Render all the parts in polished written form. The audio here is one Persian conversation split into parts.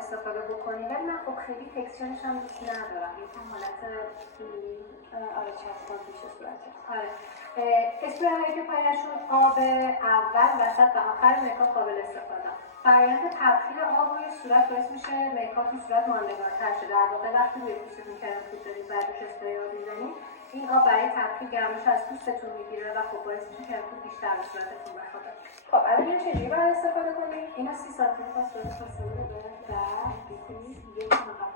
استفاده بکنی، ولی من خب خیلی تکسچرش هم دوست ندارم، یکم حالت آره چسبان پیش صورته. آره اسپری که پایشون آب اول وسط و آخر میکاپ قابل استفاده. فرآیند تبخیر آب روی صورت باعث میشه میکاپ تو صورت ماندگارتر شه. در واقع وقتی روی پوستتون کرم پود دارید بعدش اسپری آب میزنید، این آب برای تبخیر گرمش از پوستتون میگیره و خب باعث میشه کرم پود بیشتر به صورتتون بخوره. خب الان این چجوری باید استفاده کنید؟ اینا 30 سانتی متر فاصله داره و بی‌خوبی یک مقطع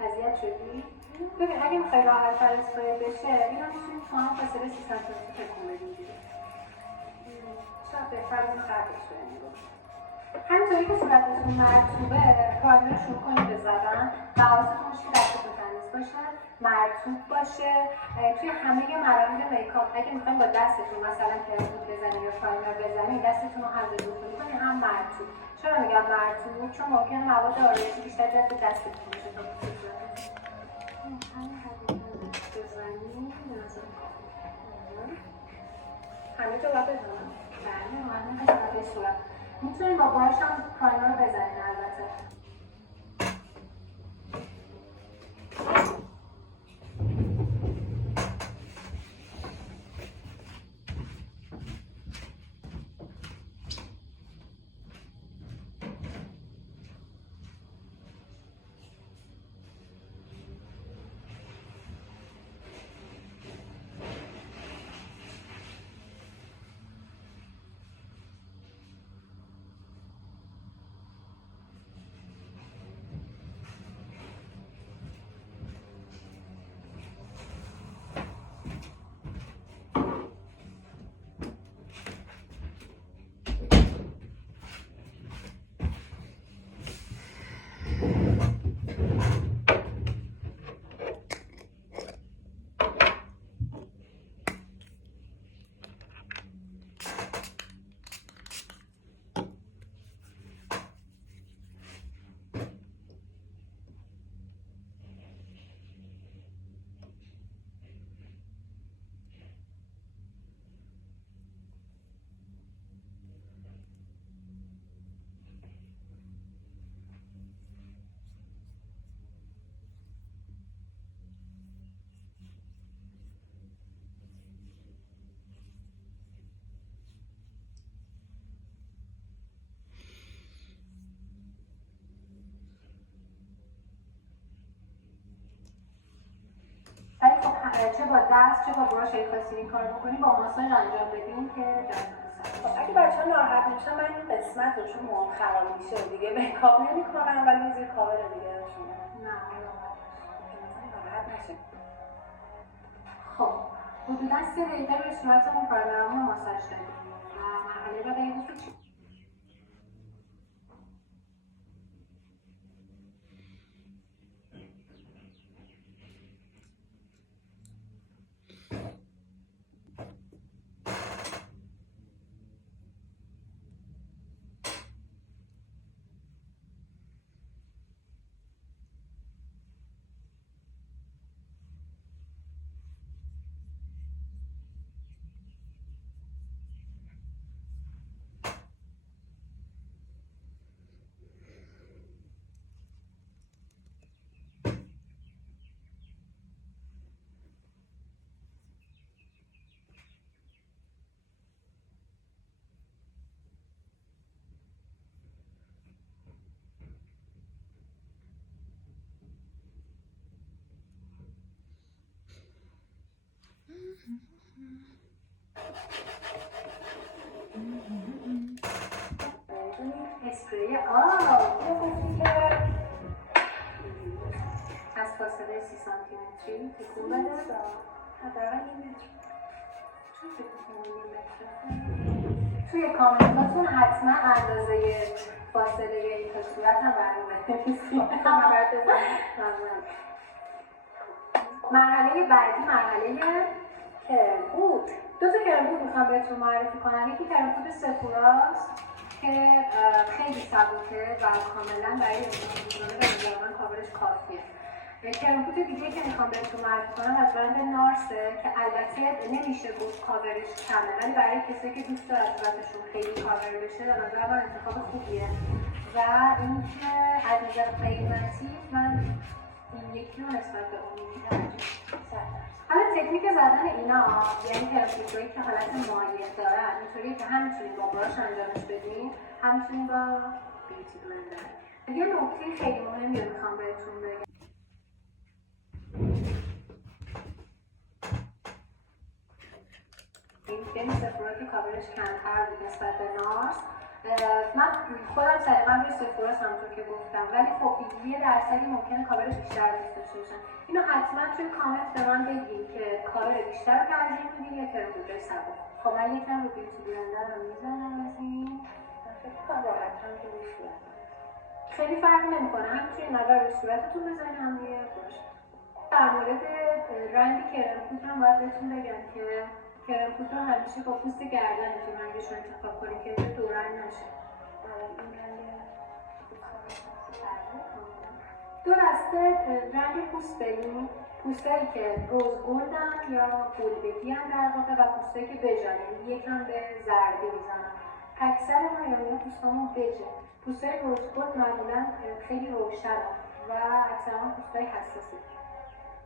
اذیت شدی؟ ببین اگه میخوای راحت تر اسپری بشه اینا میتونید تو هم فاصله 3 سانتی متر تکون بدید دیگه. شاید بهتر اینو قطعش بدید. همینطوری که صورتتون مرطوبه پرایمر رو شروع کنید به زدن و حواستون باشه که دستتون تمیز باشه، مرطوب باشه. توی همه مراحل میکاپ اگه میخواین با دستتون مثلا کرم‌پود بزنید یا پرایمر بزنید، دستتون رو هم زدوتون کنید هم مرطوب. چرا میگم مرطوب؟ چون ممکنه مواد آرایشی بیشتر جذب دستتون بشه تا پوستتون. همه جا باید بزنم. بله، همه به صورت. میتونید با باش هم پرایمر رو بزنید البته. چه با دست چه با براش اگه خواستید این کار بکنی با ماساژ انجام بدین که جذاب. اگه بچه‌ها ناراحت میشن من این قسمت رو چون موام خراب میشه دیگه میکاپ نمی‌کنم ولی زیر کاور دیگه شما نه ناراحت نشه. خب حدوداً 3 دقیقه روی صورتمون پرایمرمون رو ماساژ دادیم و مرحله بعدی که اسپری اینو گفتی که از فاصله 30 سانتی متری تکون بده حداقل یه متر. چون فکر می‌کنم یه متر توی کامنتاتون حتما اندازه فاصله این تا صورت هم برنامه بنویسید. مرحله بعدی مرحله کرم‌پود. دو تا کرم‌پود میخوام بهتون معرفی کنم. یکی کرم‌پود سفوراست که خیلی سبکه و کاملا برای امتحان و نظر من کاورش کافیه. کرم‌پود دیگه که میخوام بهتون معرفی کنم از برند نارسه که البته نمیشه گفت کاورش کمه، ولی برای کسایی که دوست دارن صورتشون خیلی کاور بشه به نظر من انتخاب خوبیه. و اینکه از نظر قیمتی من این یکی رو نسبت به اون یکی ترجیح میدم. حالا تکنیک زدن اینا یعنی کرم‌پودهایی که حالت مایع دارن اینطوریه که هم میتونید با براش انجامش بدین هم میتونید با بیوتی بلندر. یه نکته خیلی مهمی رو میخوام بهتون بگم. این سفورا که کاورش کمتر بود نسبت به نارس. من خودم سلیقه‌ام روی سفوراست همونطور که گفتم، ولی خب یه درصدی ممکنه کاورش بیشتر داشته باشن. اینو حتما توی کامنت به من بگین که کاور بیشتر رو ترجیح میدین یا کرم‌پودهای سبک. خب من یکم رو بیوتی بلندر رو میزنم از این. فکر کنم راحت هم که روی صورت خیلی فرق نمیکنه، هم میتونید نظر روی صورتتون بزنید هم روی براش. در مورد رنگ کرم‌پود هم باید بهتون بگم که کرم‌پود رو همیشه با پوست گردنتون رنگش رو انتخاب کنید که دو رنگ نشه. این رنگ دو دسته رنگ پوست داریم، پوستایی که روز گلدن یا گلبگی هم در واقع و پوستایی که بژن، یعنی یکم به زردی میزنن. اکثر ما ایرانی‌ها پوستامون بژه. پوستای روز گلد معمولا خیلی روشنن و اکثرا پوستای حساسی.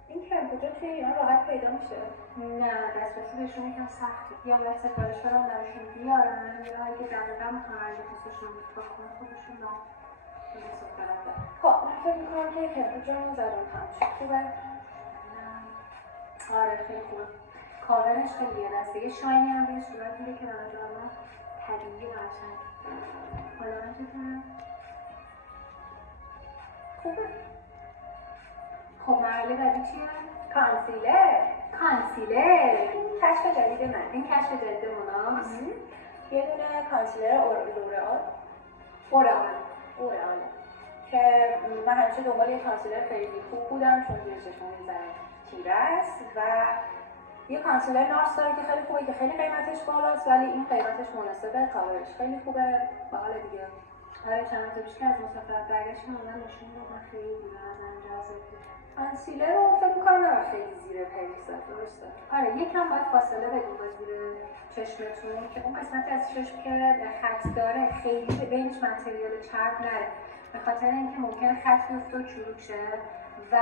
این کرم‌پودها توی ایران راحت پیدا میشه؟ نه، دسترسی بهشون یکم سخته. یا باید سفارش بدن براشون بیارن یا اگه دقیقا میخوان رنگ پوستشون رو انتخاب کنن خودشون باید سفارت بدن. خب من فکر میکنم که کرم‌پود رو زدم تموم شد. خوبه؟ آره خیلی خوبه. کاورش خیلی یه دسته یه شاینی هم روی صورت میده که به نظر من طبیعی و قشنگه. حالا من چطورم؟ خوبه. خب مرحله بعدی چیه؟ کانسیلر کشف جدید من. این کشف جدید مناست. یه دونه کانسیلر اورئال که من همیشه دنبال یه کانسیلر خیلی خوب بودم چون زیر چشمم می‌زنه تیره است و یه کانسیلر نارس داره که خیلی خوبه که خیلی قیمتش بالاست ولی این قیمتش مناسبه، کاورش خیلی خوبه. و حالا دیگه آره چند روز پیش که از مسافرت برگشتم اومدن نشون دادن خیلی از جذاب بود. کانسیلر رو فکر می‌کنم نه خیلی زیر پریزه درسته. آره یکم باید فاصله بدیم با زیر چشمتون که اون قسمت از چشم که خط داره خیلی بینش متریال چرب نره، به خاطر اینکه ممکنه خط بیفته و چروک شه و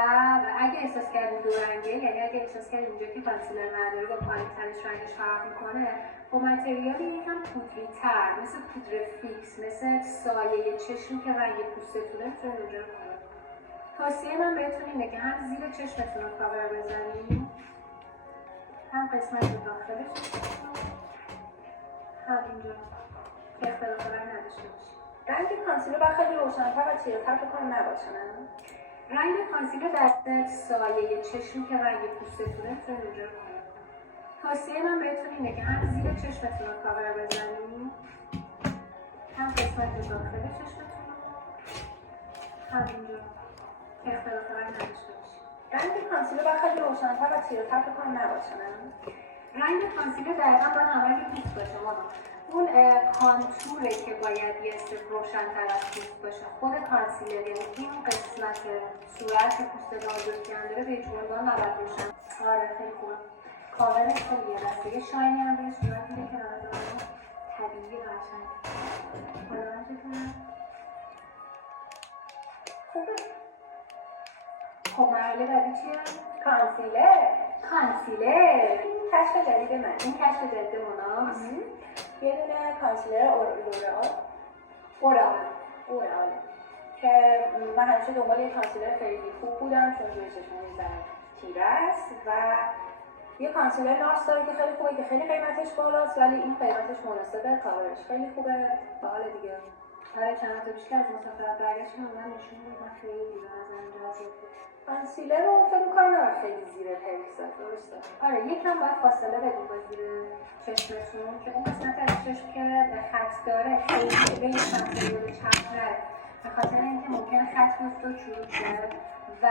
اگه احساس کردین دو رنگه، یعنی اگه احساس کردین اینجا که کانسیلر نداره با پایین ترش رنگش فرق میکنه با متریالی یکم پودری تر مثل پودر فیکس مثل سایه چشمی که رنگ پوستتونه میتونید اونجا رو کار کنید. توصیه من بهتون اینه که هم زیر چشمتون رو کاور بزنید هم قسمت داخل چشمتون هم اینجا که اختلاف رنگ نداشته باشید. رنگ کانسیلر باید خیلی روشن‌تر و تیره‌تر فکر کنم نباشه نه؟ رنگ کانسیلر در سایه چشمی که رنگ پوستتونه میتونید اونجا رو کار کنید. توصیه من بهتون اینه که هم زیر چشمتون رو کاور بزنید هم قسمت داخل چشمتون هم اینجا که اختلاف رنگ نداشته باشید. رنگ کانسیلر باید خیلی روشن‌تر و تیره‌تر فکر کنم نباشه نه؟ رنگ کانسیلر دقیقاً باید همراه پوست باشه مامان. اون کانتوره که باید یه استپ روشن‌تر از پوست باشه. خود کانسیلر یعنی این قسمت صورت که پوست نازکی هم داره به هیچ عنوان نباید روشن. آره خیلی خوبه. کاورش خیلی یه دسته یه شاینی هم روی صورت میده که نظر من طبیعی و قشنگه. حالا من چطورم؟ خوبه. خب مرحله بعدی چیه؟ کانسیلر کشف جدید من. این کشف جدید مناست. یه دونه کانسیلر اورئال که من همیشه دنبال یه کانسیلر خیلی خوب بودم چون روی چشمم میزنه تیره است و یه کانسیلر نارس داره که خیلی خوبه که خیلی قیمتش بالاست ولی این قیمتش مناسبه، کاورش خیلی خوبه. باحال دیگه. برای چند تا بیشتر از مسافرت برگشتم من نشون میدم خیلی به نظر جذاب بود. کانسیلر رو فکر می‌کنم نباید خیلی زیر پرکسه، درسته؟ آره یکم باید فاصله بدیم با زیر چشمتون که اون قسمت از چشم که خط داره خیلی بین چپ و چپ نره، به خاطر اینکه ممکنه خط بیفته و چروک شه و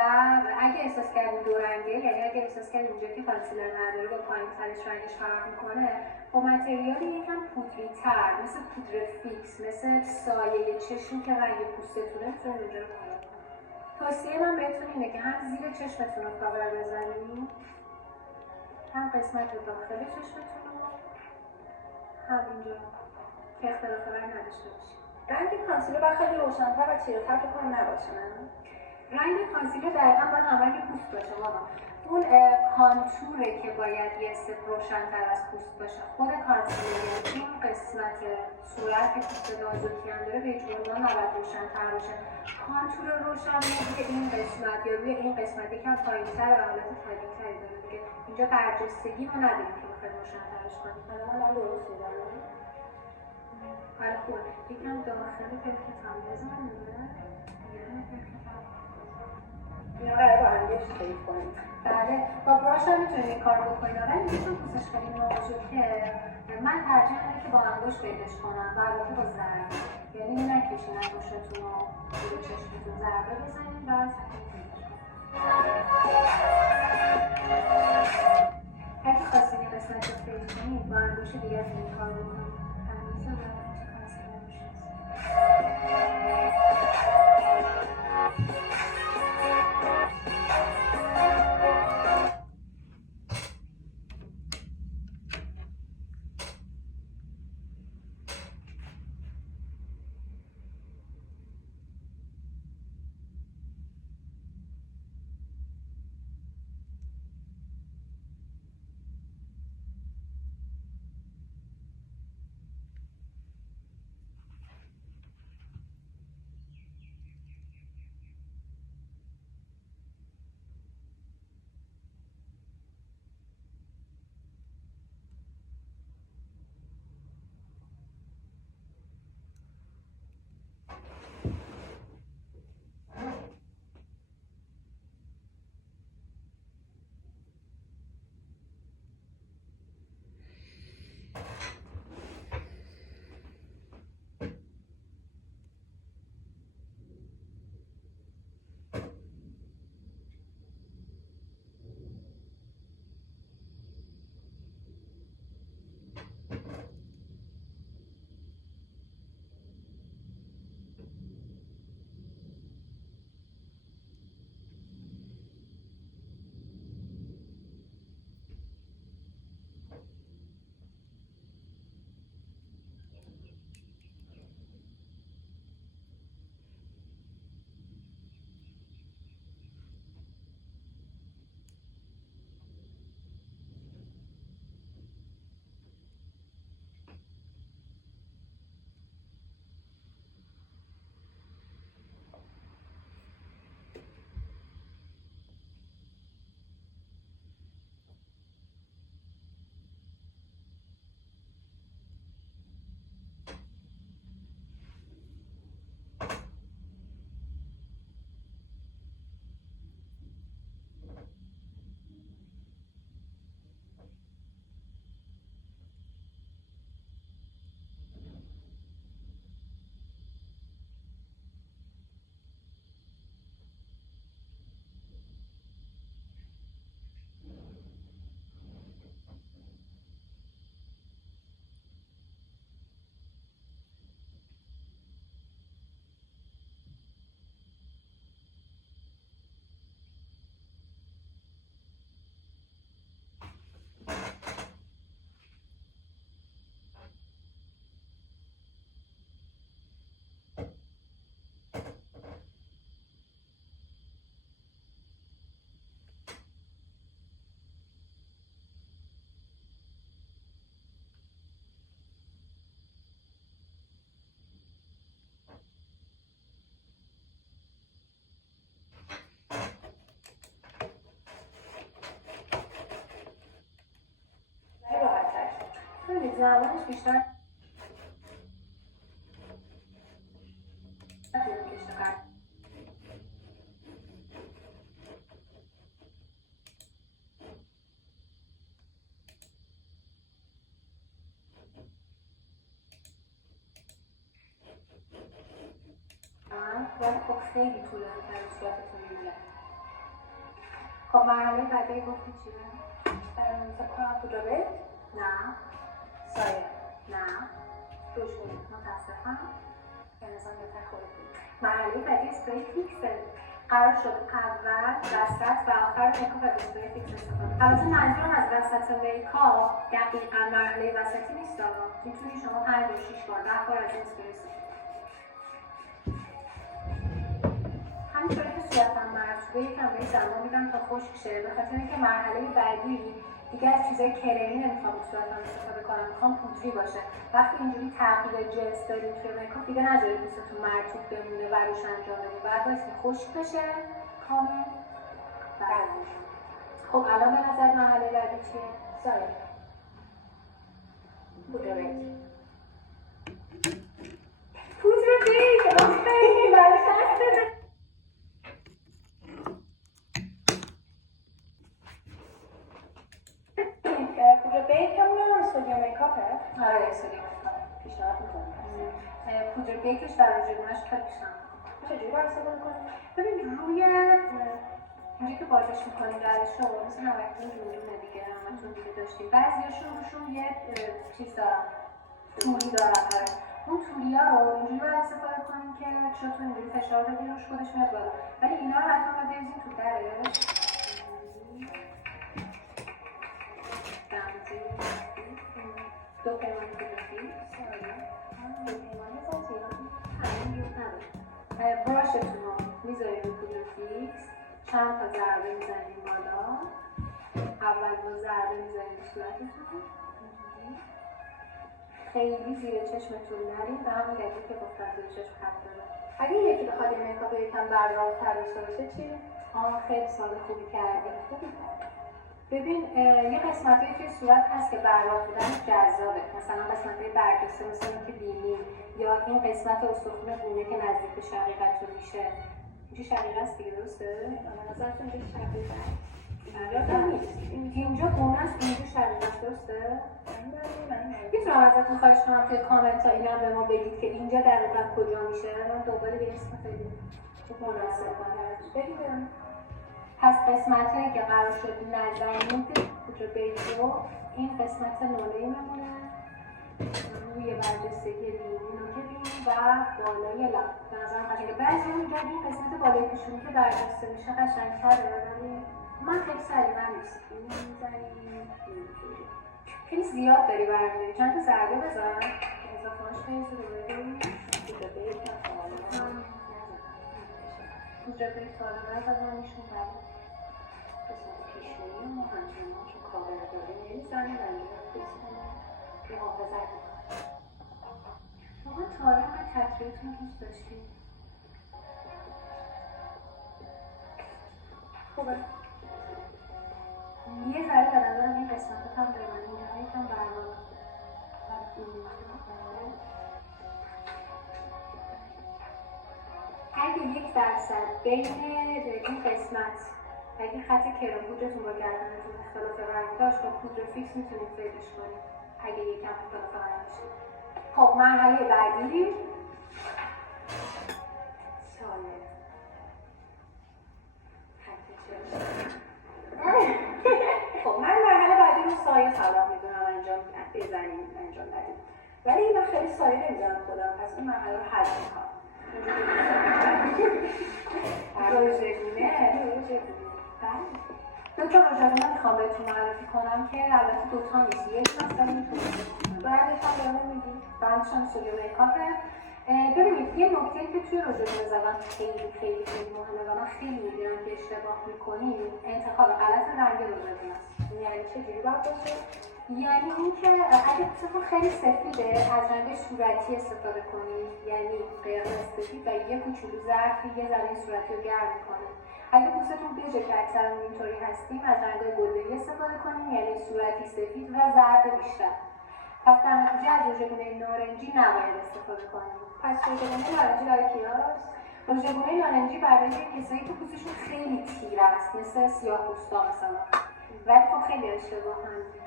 اگه احساس کردیم دو رنگه، یعنی اگه احساس کردیم اونجا که کانسیلر نداره با پایین ترش رنگش فرق میکنه، با متریالی یکم پودری تر مثل پودر فیکس، مثل سایه چشمی که رنگ پوستتونه میتونید اونجا رو کار کنید. توصیه من بهتون اینه که هم زیر چشمتون رو کاور بزنید، هم قسمت داخل چشمتون رو، هم اینجا که اختلاف رنگ نداشته باشید. رنگ کانسیلر باید خیلی روشن‌تر و تیره‌تر فکر کنم نباشه، نه؟ رنگ کانسیلر دقیقاً باید همرنگ پوست باشه مامان. اون کانتوره که باید یه سپ روشن‌تر از پوست باشه. خود کانسیلر یعنی این قسمت صورت که پوست نازکی هم داره به هیچ عنوان نباید روشن‌تر باشه. کانتور روشن روی این قسمت یا روی این قسمت یکم پایین‌تر و حالت طبیعی‌تری داره دیگه. اینجا برجستگی رو نداریم که بخوایم روشن‌ترش کنیم. من درست می‌دونم. حالا خوبه. یکم داخل پلکت هم بزنیم. اینا قراره با انگشت کیف کنید. بله با براش هم میتونید این کار بکنید ولی چون پوستش خیلی نازکه من ترجیح میدم که با انگشت پیداش کنم و البته با ضربه، یعنی نکشین انگشتتون رو روی چشمتون ضربه بزنید و اگه خواستین یه قسمت رو فیل کنید با انگشت دیگه این کار بکنید. زمانش بیشتر طول می‌کشه. ولی خب خیلی طولانی تر از صورتتون می‌مونه. خب مرحله بعدی گفتی چیه؟ فکر کنم پودر بیت؟ نه. سایه؟ نه. روش بود. متاسفم. به نظرم بهتر خودت بود. مرحله بعدی اسپری فیکسه. قرار شد اول، وسط و آخر میکاپ از اسپری فیکس استفاده کنید. البته منظورم از وسط میکاپ دقیقاً مرحله وسطی نیست. میتونی شما 5 و 6 بار 10 بار از این اسپری استفاده کنید. همینطوری که صورتم مرطوبه یکم بهش زمان میدم تا خشک شه، به خاطر اینکه مرحله بعدی دیگه از چیزای کرمی نمیخوام تو صورتم استفاده کنم، میخوام پودری باشه. وقتی اینجوری تغییر جنس داریم توی میکاپ دیگه نذارید پوستتون مرطوب بمونه و روش انجام بدید. بعد واسه خشک بشه کامل. خب الان به نظر مرحله بعدی چیه؟ سایه. پودر بیت. پودر بیت. آفرین براش دست بزن. پودر بیت همون استودیو میکاپه؟ آره استودیو میکاپ. پیشنهاد می‌کنم. پودر بیتش در روزگارش خیلی پیشنهاد. چجوری باید استفاده کنیم؟ ببین روی اینجایی که بازش میکنیم درش رو مثل نمکتون دونه دیگه همتون دیگه داشتیم. بعضیاشون روشون یه چیز دارن، تولی دارن. آره اون تولی ها رو اینجوری باید استفاده کنیم که چطور اینجوری فشار بدین روش خودش میاد بالا. ولی اینا رو حتما باید بریزیم تو درش. دو پیمان پودر براشتون رو میذاریم رو پودر فیکس، چند تا ضربه میزنیم بالا. اول با ضربه میزنیم به صورتتون، خیلی زیر چشمتون نریم و همون گردی که گفتم زیر چشم خط داره. اگه یکی بخواد این میکاپ یکم براق‌تر داشته باشه چی؟ خیلی سال خوبی کردیم. ببین یه قسمتایی توی صورت هست که براق بودن جذابه، مثلا قسمتای برجسته مثل اینکه بینی یا این قسمت استخوان گونه که نزدیک به شقیقتون میشه. اینجا شقیقه است دیگه، درسته؟ به نظرتون اینجا شقیقه اینجا گونه است، اینجا شقیقه است، درسته؟ میتونم ازتون خواهش کنم توی کامنت ها اینم به ما بگید که اینجا دقیقا کجا میشه؟ من دوباره به اسم خیلی مناسب بگیدم. پس قسمت هایی که قرار شد نزنید پودر بیت رو، این قسمت ناله مونه روی برجستگی بینی نوکه بینی و بالای لب. به نظرم قشنگه. بعضی اونجا این قسمت بالای پیشونی که برجسته میشه قشنگ‌تره، ولی من خیلی سریعا نیست. میزنیم اینجوری. خیلی زیاد داری برمی‌داری. چند تا ضربه بزن. اضافه‌اش خیلی زیاده. پودر بیت پودر بیت حالا نزدن میشون برد. قسمت پیشونی و همچنان چون کاور داره نمیزنه و این رو بزنه که حافظت میکنه. واقعا تاره من تطریقتون دوست داشتیم. خوبه. یه ذره به نظرم این قسمت هم بمانی اینجا یکم برنامه اگه 1% بین این قسمت اگه خط کرم پودرتون با گردنتون اختلاف رنگ داشت با پودر فیکس میتونید فیدش کنید اگه یکم اختلاف رنگ داشت. خب مرحله بعدی سایه. خب من مرحله بعدی رو سایه صلاح میدونم انجام بدیم، ولی من خیلی سایه نمیدونم خودم، پس این مرحله رو حل میکنم. دو تا روژگونه میخوام بهتون معرفی کنم که البته دوتا نیست، یک مثلا میتونم بعدش هم دارم میگیم بعدش هم استودیو میکاپه. ببینید یه نکته که توی روژگونه زدن خیلی مهمه و من خیلی میبینم که اشتباه میکنیم انتخاب غلط رنگ روژگونه است. یعنی چجوری باید باشه؟ یعنی اینکه اگه پوستتون خیلی سفیده از رنگ صورتی استفاده کنید، یعنی قرمز سفید و یه کوچولو زرد که یه ذره صورتی رو گرم میکنه. اگه پوستتون بژه که اکثرا اینطوری هستیم از رنگ گلبری استفاده کنید، یعنی صورتی سفید و زرد بیشتر. پس در نتیجه از رژگونه نارنجی نباید استفاده کنیم. پس رژگونه نارنجی برای کیاست؟ رژگونه نارنجی برای کسایی که پوستشون خیلی تیره است، مثل سیاه‌پوستا مثلا. ولی خب خیلی اشتباه هم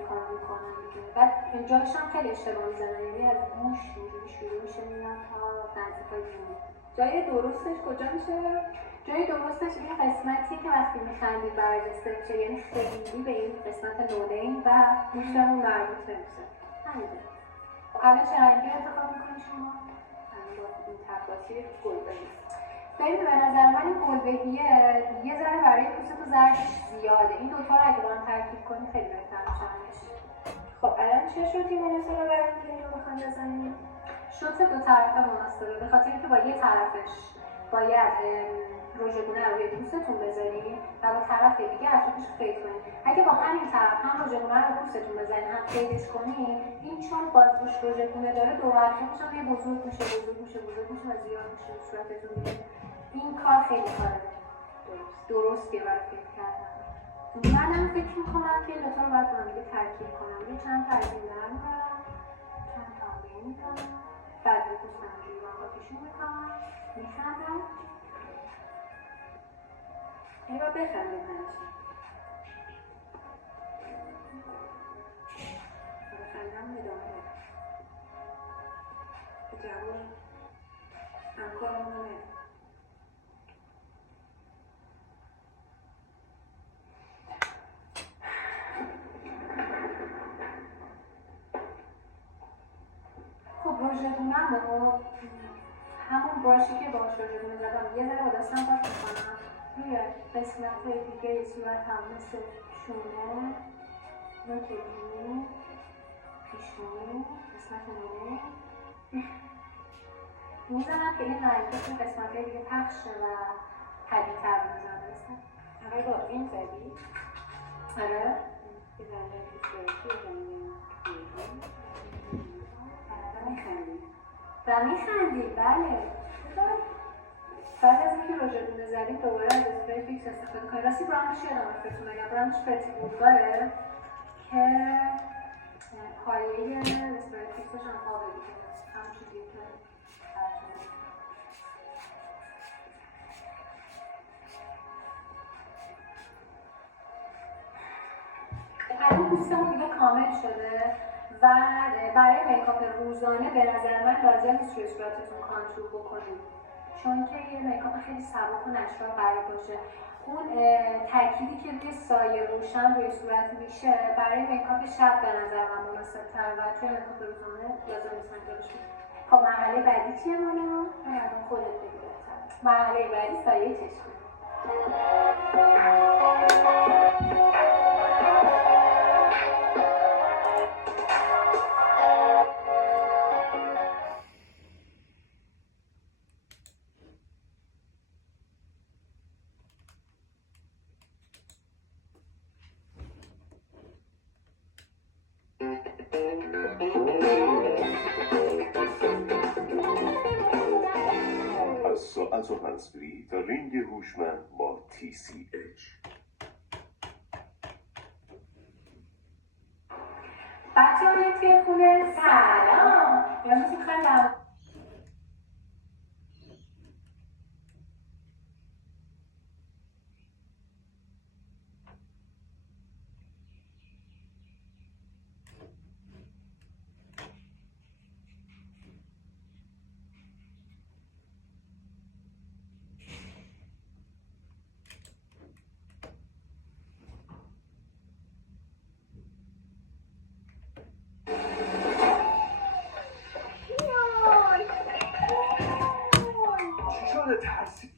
کار میکنن دیگه. بعد جاش هم خیلی اشتباه میزنن، یعنی از موش اینجوری شروع میشه میرن تا نزدیکای جون. جای درستش کجا میشه؟ جای درستش این قسمتی که وقتی میخندی برجسته میشه، یعنی خیلی به این قسمت نولین و گوشمون مربوط نمیشه. همینه. الان چه رنگی انتخاب میکنی شما؟ همین با این تقاطی گلبهی. ببین به نظر من این گلبهیه یه ذره برای پوستتو زردش زیاده. این دوتا رو اگه با هم ترکیب کنی خیلی بهتر میشه. خب الان چه شوتی مناسبه برای اینکه رو بخوام بزنیم؟ شوت دو طرفه مناسبه، به خاطر اینکه با یه طرفش باید رژگونه رو روی پوستتون بذارید و با طرف دیگه اطرافش فید کنید. اگه با همین طرف هم رژگونه رو پوستتون بزنید هم فیدش کنید، این چون بازگوش رژگونه داره دور اطرافش هم یه بزرگ میشه و زیاد میشه صورتتون میشه. این کار خیلی کاره درستیه برای فید کردن. منم فکر میکنم که این دوتا رو باید با هم دیگه ترکیب کنم. یه چند تا از این دارم میبرم، چند تا هم بیه میکنم، بعد رو پوستم جوری با آتیشون میکنم، میخندم. این رو بخندیم همیشه. بخندم ادامه بده. جواب همکارمون رو نده. خب رژگونم رو همون براشی که باهاش رژگونه زدم یه ذره با دستم پاک میکنم روی قسمت‌های دیگه صورت هم مثل شونه، نوک بینی، پیشونی، قسمت نونه میزنم که این رنگ‌ها توی قسمت‌های دیگه پخش شه و طبیعی‌تر بنظر برسه. آقای با این زدی؟ آره؟ یه ذره پیشونی بزنیم. و میخندیم بله. بعد از اینکه رژگونه زدیم دوباره از اسپری فیکس استفاده کنیم. راستی برندش یادم افتتون اگر برندش پرتی بودگاره که پایه اسپری فیکسش هم آبه دیگه همون چیزی که الان پوستمون دیگه کامل شده و برای میکاپ روزانه به نظر من لازم نیست روی صورتتون کانتور بکنید، چون که یه میکاپ خیلی سبک و نچرال قرار باشه. اون ترکیبی که روی سایه روشن روی صورت میشه برای میکاپ شب به نظر من مناسب‌تر و توی میکاپ روزانه لازم نیست انجامش بدید. خب مرحله بعدی چیه مانا؟ الان خودت بگو بهتره. مرحله بعدی سایه چشمی. از ساعت و هنسفری تا رنگ هوشمند با TCH. بچه‌های توی خونه سلام. امروز می‌خوایم در چی شده ترسیدی؟